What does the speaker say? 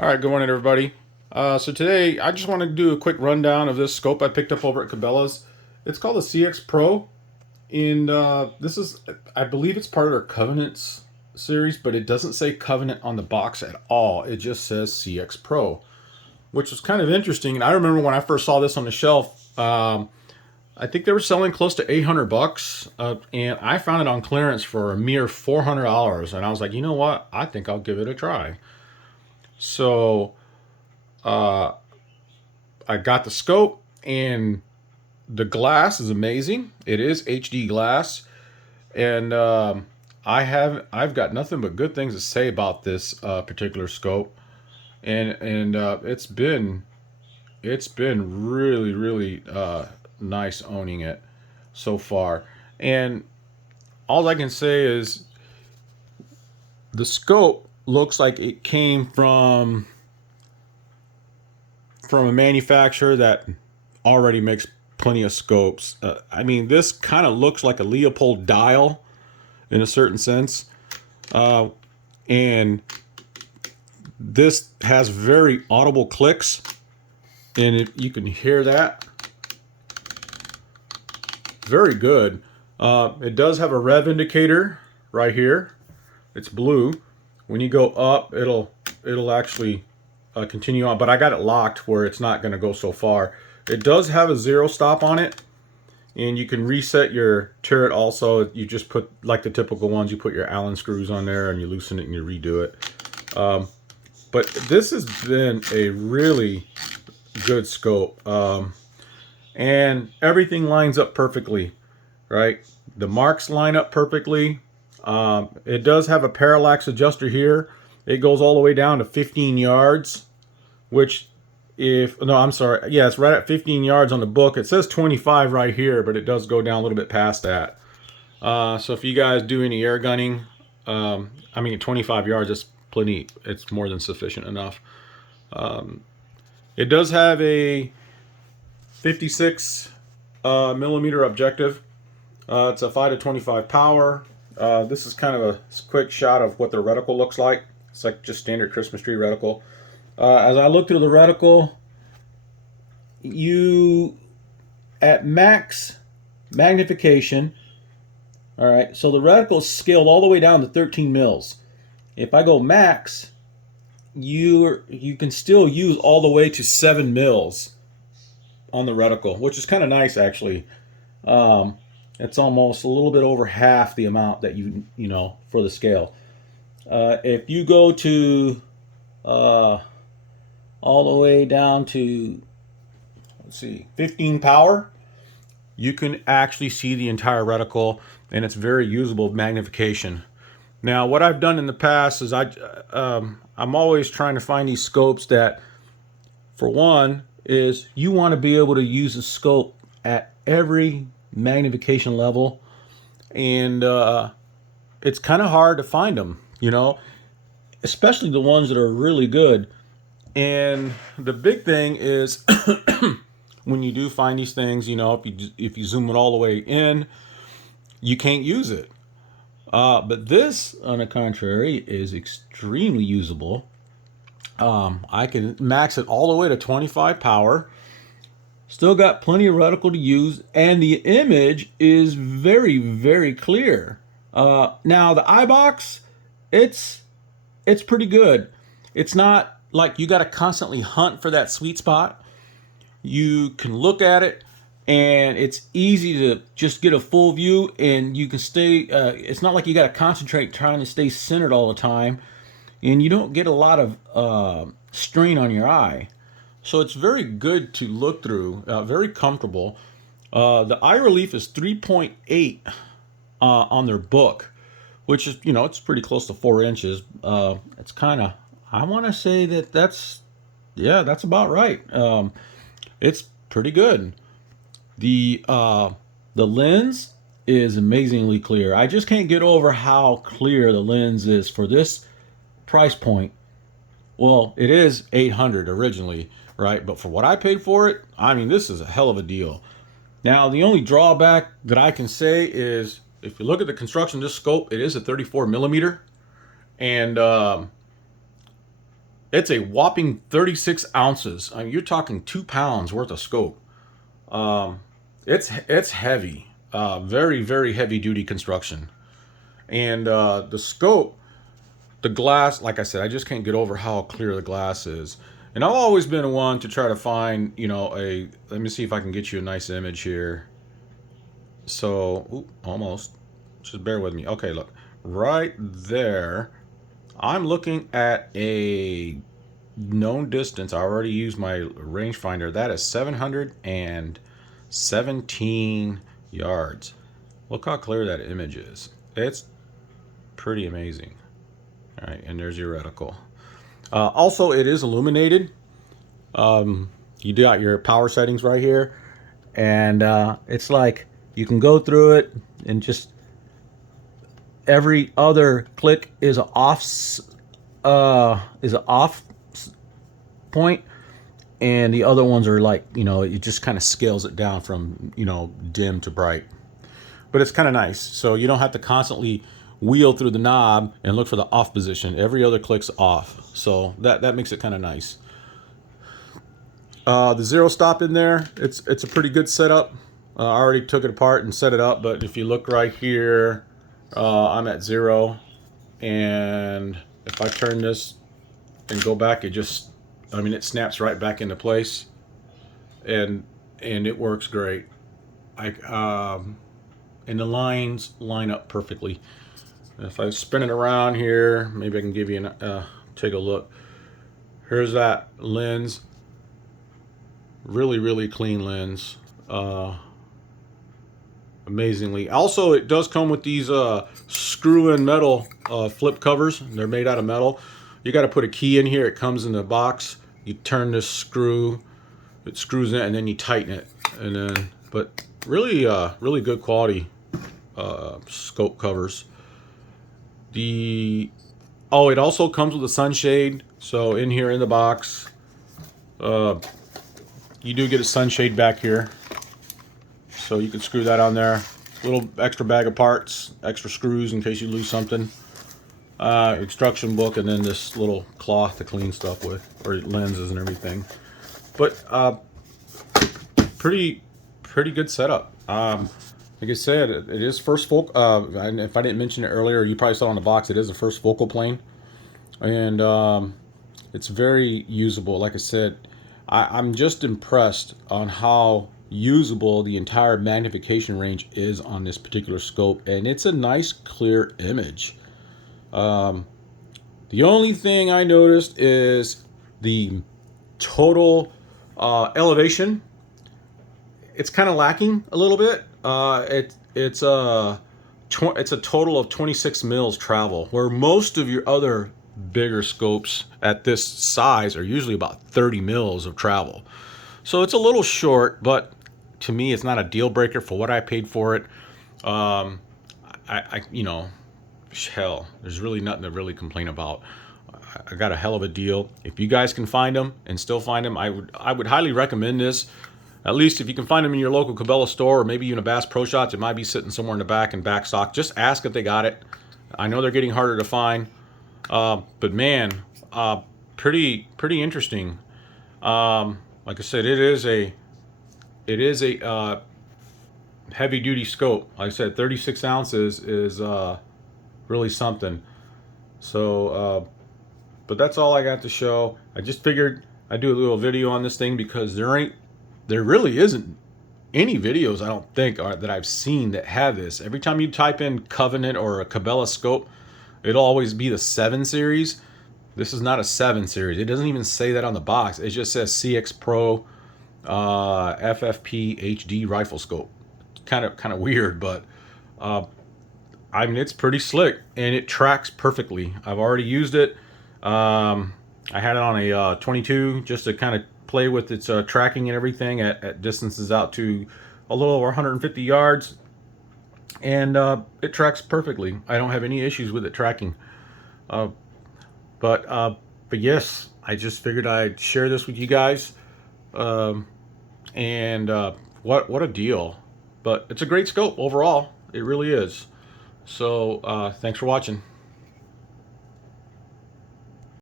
All right, good morning, everybody. So today I just want to do a quick rundown of this scope I picked up over at Cabela's. It's called the CX Pro, and this is, I believe it's part of their Covenants series, but it doesn't say Covenant on the box at all. It just says CX Pro, which was kind of interesting. And I remember when I first saw this on the shelf, I think they were selling close to 800 bucks, and I found it on clearance for a mere $400. And I was like, you know what? I think I'll give it a try. So uh, I got the scope, and the glass is amazing. It is HD glass, and I've got nothing but good things to say about this particular scope, and it's been really nice owning it so far. And all I can say is the scope looks like it came from a manufacturer that already makes plenty of scopes. I mean, this kind of looks like a Leopold dial in a certain sense. And this has very audible clicks, and you can hear that. Very good. It does have a rev indicator right here. It's blue. When you go up, it'll actually continue on, but I got it locked where it's not going to go so far. It does have a zero stop on it, and you can reset your turret also. You just put, like the typical ones, you put your Allen screws on there and you loosen it and you redo it. But this has been a really good scope, and everything lines up perfectly, right? The marks line up perfectly. It does have a parallax adjuster here. It goes all the way down to 15 yards, which I'm sorry. Yeah, it's right at 15 yards on the book. It says 25 right here, but it does go down a little bit past that. So if you guys do any air gunning, I mean, 25 yards is plenty. It's more than sufficient enough. It does have a 56 millimeter objective. It's a 5 to 25 power. This is kind of a quick shot of what the reticle looks like. It's like just standard Christmas tree reticle. As I look through the reticle, you at max magnification. All right, so the reticle is scaled all the way down to 13 mils. If I go max, you can still use all the way to 7 mils on the reticle, which is kind of nice actually. It's almost a little bit over half the amount that you know for the scale. If you go to all the way down to, let's see, 15 power, you can actually see the entire reticle, and it's very usable magnification. Now, what I've done in the past is I'm always trying to find these scopes that, for one, is you want to be able to use a scope at every magnification level, and it's kind of hard to find them, especially the ones that are really good. And the big thing is when you do find these things, if you zoom it all the way in, you can't use it. But this, on the contrary, is extremely usable. I can max it all the way to 25 power. Still got plenty of reticle to use, and the image is very clear. Now the iBox, it's pretty good. It's not like you got to constantly hunt for that sweet spot. You can look at it, and it's easy to just get a full view, and you can stay. It's not like you got to concentrate trying to stay centered all the time, and you don't get a lot of strain on your eye. So it's very good to look through, very comfortable. The eye relief is 3.8 on their book, which is, it's pretty close to 4 inches. It's kind of, I want to say that's about right. It's pretty good. The lens is amazingly clear. I just can't get over how clear the lens is for this price point. Well, it is 800 originally, right? But for what I paid for it, I mean, this is a hell of a deal. Now, the only drawback that I can say is if you look at the construction of this scope, it is a 34 millimeter, and It's a whopping 36 ounces. I mean, you're talking 2 pounds worth of scope. It's heavy, very very heavy duty construction, and the scope, the glass. Like I said, I just can't get over how clear the glass is. And I've always been one to try to find, a. Let me see if I can get you a nice image here. So, almost. Just bear with me. Okay, look, right there. I'm looking at a known distance. I already used my rangefinder. That is 717 yards. Look how clear that image is. It's pretty amazing. All right, and there's your reticle. Also, it is illuminated. You got your power settings right here, and it's like you can go through it and just every other click is an off point, and the other ones are like, it just kind of scales it down from dim to bright. But it's kind of nice, so you don't have to constantly wheel through the knob and look for the off position. Every other click's off, so that makes it kind of nice. The zero stop in there, it's a pretty good setup. I already took it apart and set it up, but if you look right here, I'm at 0, and if I turn this and go back, it snaps right back into place, and it works great. And the lines line up perfectly. If I spin it around here, maybe I can give you take a look. Here's that lens, really really clean lens. Amazingly. Also, it does come with these screw-in metal flip covers. They're made out of metal. You got to put a key in here. It comes in the box. You turn this screw, it screws in, and then you tighten it. And then, but really, really good quality scope covers. It also comes with a sunshade. So in here in the box, you do get a sunshade back here. So you can screw that on there. Little extra bag of parts, extra screws in case you lose something. Instruction book, and then this little cloth to clean stuff with, or lenses and everything. But pretty good setup. Like I said, it is first focal. And if I didn't mention it earlier, you probably saw it on the box. It is a first focal plane, and it's very usable. Like I said, I'm just impressed on how usable the entire magnification range is on this particular scope, and it's a nice clear image. The only thing I noticed is the total elevation. It's kind of lacking a little bit. It's a total of 26 mils travel, where most of your other bigger scopes at this size are usually about 30 mils of travel. So it's a little short, but to me, it's not a deal breaker for what I paid for it. Hell, there's really nothing to really complain about. I got a hell of a deal. If you guys can find them and still find them, I would highly recommend this. At least if you can find them in your local Cabela store, or maybe even a Bass Pro Shops, it might be sitting somewhere in the back in back stock. Just ask if they got it. I know they're getting harder to find, but man, pretty interesting. Like I said, it is a heavy duty scope. Like I said, 36 ounces is really something. So, but that's all I got to show. I just figured I'd do a little video on this thing because there really isn't any videos, I don't think, that I've seen that have this. Every time you type in Covenant or a Cabela scope, it'll always be the 7 series. This is not a 7 series. It doesn't even say that on the box. It just says CX Pro FFP HD rifle scope. Kind of weird, but I mean, it's pretty slick and it tracks perfectly. I've already used it. I had it on a 22 just to kind of play with its tracking and everything at distances out to a little over 150 yards, and it tracks perfectly. I don't have any issues with it tracking. But yes, I just figured I'd share this with you guys. And what a deal. But it's a great scope overall. It really is. So thanks for watching.